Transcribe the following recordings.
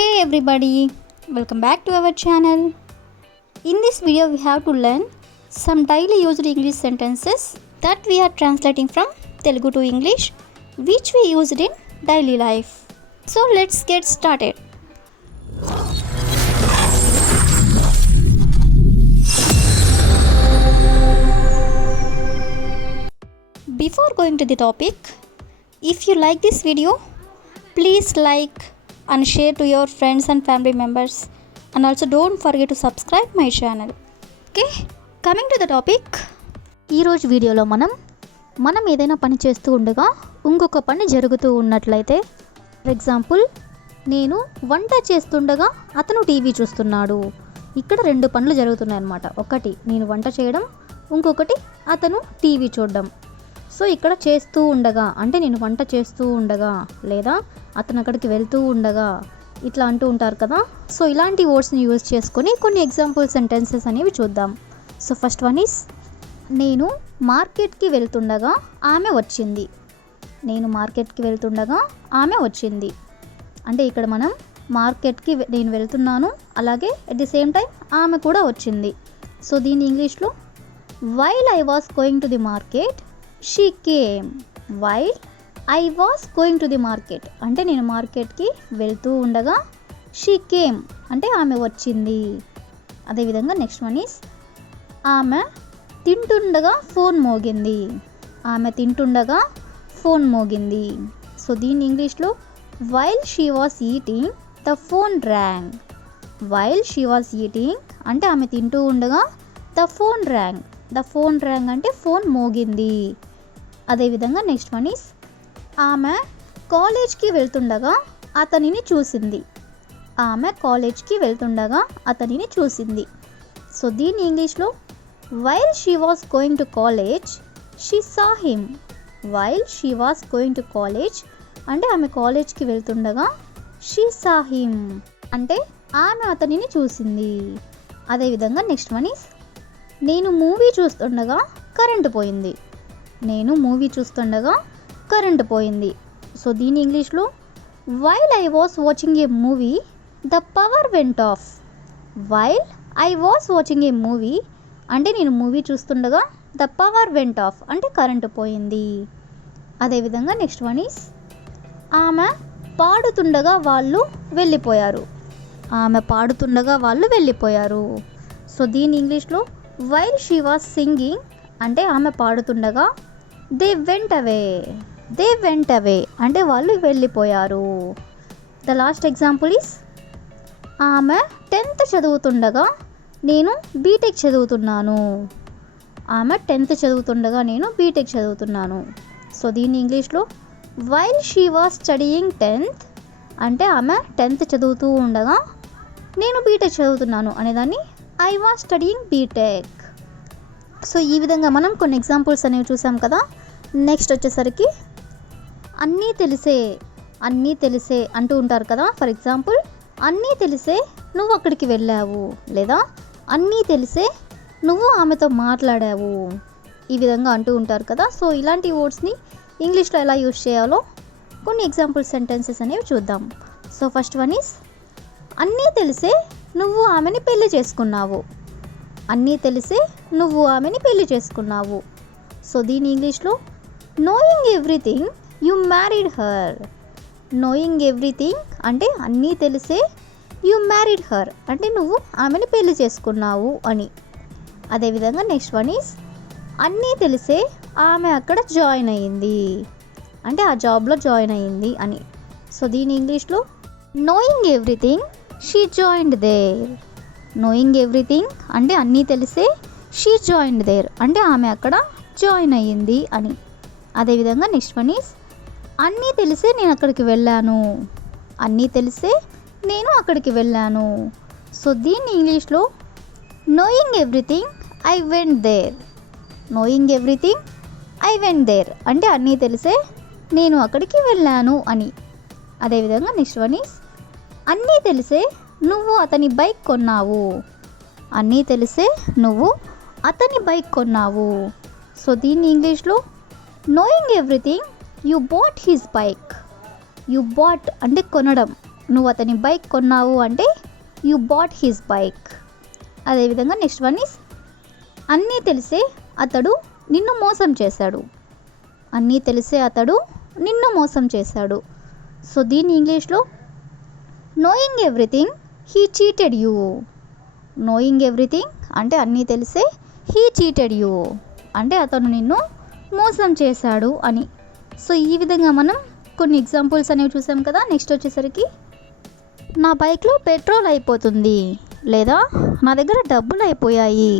Hey everybody, welcome back to our channel. In this video we have to learn some daily used English sentences that we are translating from Telugu to English which we used in daily life. So let's get started. Before going to the topic, if you like this video, please like and share to your friends and family members, and also don't forget to subscribe my channel. Okay, coming to the topic, ఈ రోజు వీడియోలో మనం ఏదైనా పని చేస్తూ ఉండగా ఇంకొక పని జరుగుతూ ఉన్నట్లయితే, ఫర్ ఎగ్జాంపుల్ నేను వంట చేస్తుండగా అతను టీవీ చూస్తున్నాడు. ఇక్కడ రెండు పనులు జరుగుతున్నాయి అన్నమాట. ఒకటి నేను వంట చేయడం, ఇంకొకటి అతను టీవీ చూడడం. సో ఇక్కడ చేస్తూ ఉండగా అంటే నేను వంట చేస్తూ ఉండగా లేదా అతను అక్కడికి వెళ్తూ ఉండగా ఇట్లా అంటూ ఉంటారు కదా. సో ఇలాంటి వర్డ్స్ని యూజ్ చేసుకొని కొన్ని ఎగ్జాంపుల్ సెంటెన్సెస్ అనేవి చూద్దాం. సో ఫస్ట్ వన్ ఈస్, నేను మార్కెట్కి వెళ్తుండగా ఆమె వచ్చింది. నేను మార్కెట్కి వెళ్తుండగా ఆమె వచ్చింది అంటే ఇక్కడ మనం మార్కెట్కి నేను వెళ్తున్నాను, అలాగే అట్ ది సేమ్ టైం ఆమె కూడా వచ్చింది. సో దీని ఇంగ్లీష్లో, while I was going to the market she came. While I was going to the market అంటే నేను మార్కెట్కి వెళ్తూ ఉండగా, షీ కేమ్ అంటే ఆమె వచ్చింది. అదేవిధంగా నెక్స్ట్ వన్ ఈస్, ఆమె తింటుండగా ఫోన్ మోగింది. ఆమె తింటుండగా ఫోన్ మోగింది. సో దీని ఇంగ్లీష్లో, while she was eating the phone rang. While she was eating అంటే ఆమె తింటూ ఉండగా the phone rang. The phone rang అంటే ఫోన్ మోగింది. అదేవిధంగా నెక్స్ట్ వన్ ఈస్, ఆమె కాలేజ్కి వెళ్తుండగా అతనిని చూసింది. ఆమె కాలేజ్కి వెళ్తుండగా అతనిని చూసింది. సో దీని ఇంగ్లీష్లో, while she was going to college she saw him. While she was going to college అంటే ఆమె కాలేజ్కి వెళ్తుండగా షీ సా హిమ్ అంటే ఆమె అతనిని చూసింది. అదేవిధంగా నెక్స్ట్ వన్ ఈస్, నేను మూవీ చూస్తుండగా కరెంటు పోయింది. నేను మూవీ చూస్తుండగా కరెంటు పోయింది. సో దీని ఇంగ్లీష్లో, while I was watching a movie the power went off. While I was watching a movie అంటే నేను మూవీ చూస్తుండగా ద పవర్ వెంట్ ఆఫ్ అంటే కరెంటు పోయింది. అదేవిధంగా నెక్స్ట్ వన్ ఈస్, ఆమె పాడుతుండగా వాళ్ళు వెళ్ళిపోయారు. ఆమె పాడుతుండగా వాళ్ళు వెళ్ళిపోయారు. సో దీని ఇంగ్లీష్లో, వైల్ షీ వాస్ సింగింగ్ అంటే ఆమె పాడుతుండగా they went away. They went away అంటే వాళ్ళు వెళ్ళిపోయారు. ద లాస్ట్ ఎగ్జాంపుల్ ఈస్, ఆమె 10th చదువుతుండగా నేను బీటెక్ చదువుతున్నాను. ఆమె 10th చదువుతుండగా నేను బీటెక్ చదువుతున్నాను. సో దీని ఇంగ్లీష్లో, while she was studying 10th అంటే ఆమె 10th చదువుతూ ఉండగా నేను బీటెక్ చదువుతున్నాను అనేదాన్ని I was studying B Tech. So ఈ విధంగా మనం కొన్ని ఎగ్జాంపుల్స్ అనేవి చూసాం కదా. నెక్స్ట్ వచ్చేసరికి, అన్నీ తెలిసే అంటూ ఉంటారు కదా. ఫర్ ఎగ్జాంపుల్, అన్నీ తెలిసే నువ్వు అక్కడికి వెళ్ళావు, లేదా అన్నీ తెలిసే నువ్వు ఆమెతో మాట్లాడావు, ఈ విధంగా అంటూ ఉంటారు కదా. సో ఇలాంటి వర్డ్స్ని ఇంగ్లీష్లో ఎలా యూజ్ చేయాలో కొన్ని ఎగ్జాంపుల్ సెంటెన్సెస్ అనేవి చూద్దాం. సో ఫస్ట్ వన్ ఈస్, అన్నీ తెలిసే నువ్వు ఆమెని పెళ్లి చేసుకున్నావు. అన్నీ తెలిసే నువ్వు ఆమెని పెళ్లి చేసుకున్నావు. సో దీని ఇంగ్లీష్లో, knowing everything you married her. Knowing everything అంటే అన్నీ తెలిసే యు మ్యారీడ్ హర్ అంటే నువ్వు ఆమెని పెళ్లి చేసుకున్నావు అని. అదేవిధంగా నెక్స్ట్ వన్ ఈస్, అన్నీ తెలిసే ఆమె అక్కడ జాయిన్ అయ్యింది అంటే ఆ జాబ్లో జాయిన్ అయ్యింది అని. సో దీని ఇంగ్లీష్లో, knowing everything she joined there. Knowing everything అంటే అన్నీ తెలిసే షీ జాయిన్డ్ దేర్ అంటే ఆమె అక్కడ జాయిన్ అయ్యింది అని. అదేవిధంగా నెక్స్ట్ వన్ ఈస్, అన్నీ తెలిసే నేను అక్కడికి వెళ్ళాను. అన్నీ తెలిసే నేను అక్కడికి వెళ్ళాను. సో దీన్ని ఇంగ్లీష్లో, knowing everything I went there. Knowing everything I went there అంటే అన్నీ తెలిసే నేను అక్కడికి వెళ్ళాను అని. అదేవిధంగా నెక్స్ట్ వన్ ఈస్, అన్నీ తెలిసే నువ్వు అతని బైక్ కొన్నావు. అన్నీ తెలిసే నువ్వు అతని బైక్ కొన్నావు. సో దీన్ని ఇంగ్లీష్లో, knowing everything you bought his bike. You bought అంటే కొనడం, నువ్వు అతని బైక్ కొన్నావు అంటే యు బాట్ హిస్ బైక్. అదేవిధంగా నెక్స్ట్ వన్ ఈస్ అన్నీ తెలిసే అతడు నిన్ను మోసం చేశాడు. అన్నీ తెలిసే అతడు నిన్ను మోసం చేశాడు. సో దీన్ని ఇంగ్లీష్లో knowing everything he cheated you. Knowing everything అంటే అన్నీ తెలిసే, హీ చీటెడ్ యూ అంటే అతను నిన్ను మోసం చేశాడు అని. సో ఈ విధంగా మనం కొన్ని ఎగ్జాంపుల్స్ అనేవి చూసాం కదా. నెక్స్ట్ వచ్చేసరికి నా బైక్లో పెట్రోల్ అయిపోతుంది, లేదా నా దగ్గర డబ్బులు అయిపోయాయి.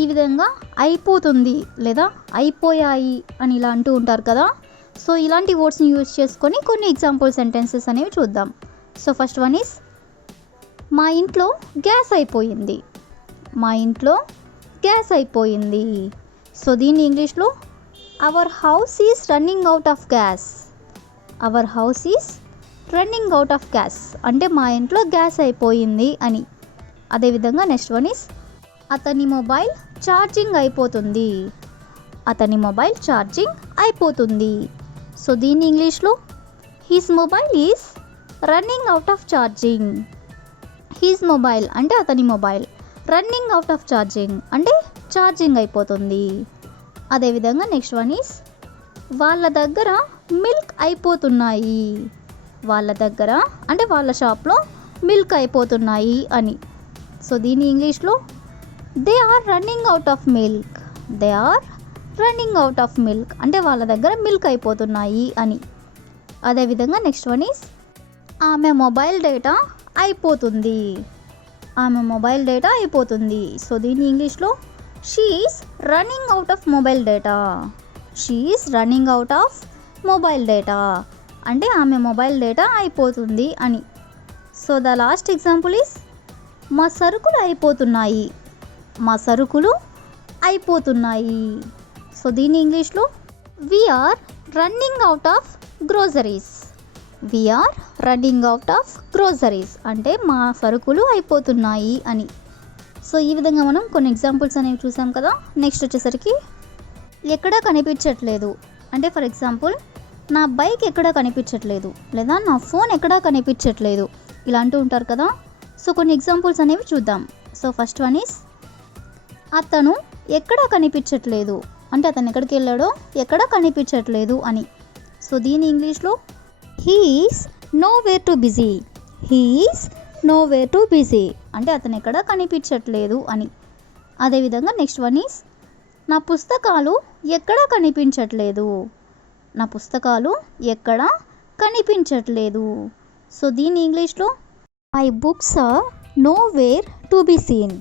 ఈ విధంగా అయిపోతుంది లేదా అయిపోయాయి అని ఇలా అంటూ ఉంటారు కదా. సో ఇలాంటి వర్డ్స్ని యూజ్ చేసుకొని కొన్ని ఎగ్జాంపుల్ సెంటెన్సెస్ అనేవి చూద్దాం. సో ఫస్ట్ వన్ ఈస్ మా ఇంట్లో గ్యాస్ అయిపోయింది. మా ఇంట్లో గ్యాస్ అయిపోయింది. సో దీన్ని ఇంగ్లీష్లో our house is running out of gas. Our house is running out of gas అంటే మా ఇంట్లో గ్యాస్ అయిపోయింది అని. అదేవిధంగా నెక్స్ట్ వన్ ఈస్ అతని మొబైల్ ఛార్జింగ్ అయిపోతుంది. అతని మొబైల్ ఛార్జింగ్ అయిపోతుంది. సో దీన్ని ఇంగ్లీష్లో his mobile is running out of charging. His mobile అంటే అతని mobile, running out of charging అంటే ఛార్జింగ్ అయిపోతుంది. అదేవిధంగా నెక్స్ట్ వన్ ఈస్ వాళ్ళ దగ్గర మిల్క్ అయిపోతున్నాయి. వాళ్ళ దగ్గర అంటే వాళ్ళ షాప్లో మిల్క్ అయిపోతున్నాయి అని. సో దీని ఇంగ్లీష్లో they are running out of milk. They are running out of milk అంటే వాళ్ళ దగ్గర మిల్క్ అయిపోతున్నాయి అని. అదేవిధంగా నెక్స్ట్ వన్ ఈస్ ఆమె మొబైల్ డేటా అయిపోతుంది. ఆమె మొబైల్ డేటా అయిపోతుంది. సో దీని ఇంగ్లీష్లో she is running out of mobile data. She is running out of mobile data అంటే ఆమె మొబైల్ డేటా అయిపోతుంది అని. So the last example is మా సరుకులు అయిపోతున్నాయి. మా సరుకులు అయిపోతున్నాయి. సో దీని ఇంగ్లీష్లో we're running out of groceries. We're running out of groceries అంటే మా సరుకులు అయిపోతున్నాయి అని. సో ఈ విధంగా మనం కొన్ని ఎగ్జాంపుల్స్ అనేవి చూసాం కదా. నెక్స్ట్ వచ్చేసరికి ఎక్కడా కనిపించట్లేదు అంటే ఫర్ ఎగ్జాంపుల్ నా బైక్ ఎక్కడా కనిపించట్లేదు, లేదా నా ఫోన్ ఎక్కడా కనిపించట్లేదు ఇలా అంటూ ఉంటారు కదా. సో కొన్ని ఎగ్జాంపుల్స్ అనేవి చూద్దాం. సో ఫస్ట్ వన్ ఈస్ అతను ఎక్కడా కనిపించట్లేదు అంటే అతను ఎక్కడికి వెళ్ళాడో ఎక్కడా కనిపించట్లేదు అని. సో దీని ఇంగ్లీష్లో he is nowhere to busy. He is nowhere to busy అంటే అతను ఎక్కడా కనిపించట్లేదు అని. అదేవిధంగా నెక్స్ట్ వన్ ఈస్ నా పుస్తకాలు ఎక్కడా కనిపించట్లేదు. నా పుస్తకాలు ఎక్కడా కనిపించట్లేదు. సో దీని ఇంగ్లీష్లో my books are nowhere to be seen.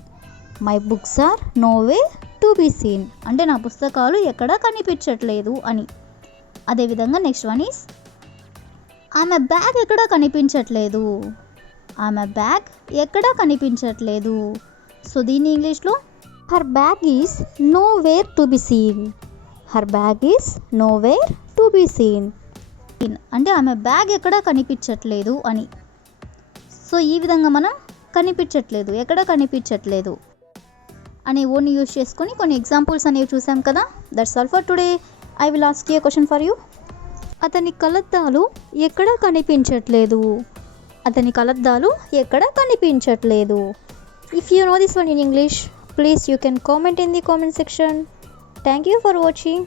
My books are nowhere to be seen అంటే నా పుస్తకాలు ఎక్కడా కనిపించట్లేదు అని. అదేవిధంగా నెక్స్ట్ వన్ ఈస్ ఆమె బ్యాగ్ ఎక్కడా కనిపించట్లేదు. ఆమె బ్యాగ్ ఎక్కడా కనిపించట్లేదు. సో దీని ఇంగ్లీష్లో her bag is nowhere to be seen. Her bag is nowhere to be seen అంటే ఆమె బ్యాగ్ ఎక్కడా కనిపించట్లేదు అని. సో ఈ విధంగా మనం కనిపించట్లేదు, ఎక్కడ కనిపించట్లేదు అనే వర్డ్ని యూజ్ చేసుకొని కొన్ని ఎగ్జాంపుల్స్ అనేవి చూసాం కదా. That's all for today. I will ask you A question for you. అతని కళ్ళద్దాలు ఎక్కడా కనిపించట్లేదు. అతని కళ్ళద్దాలు ఎక్కడా కనిపించట్లేదు. If you know this one in English, please you can comment in the comment section. Thank you for watching.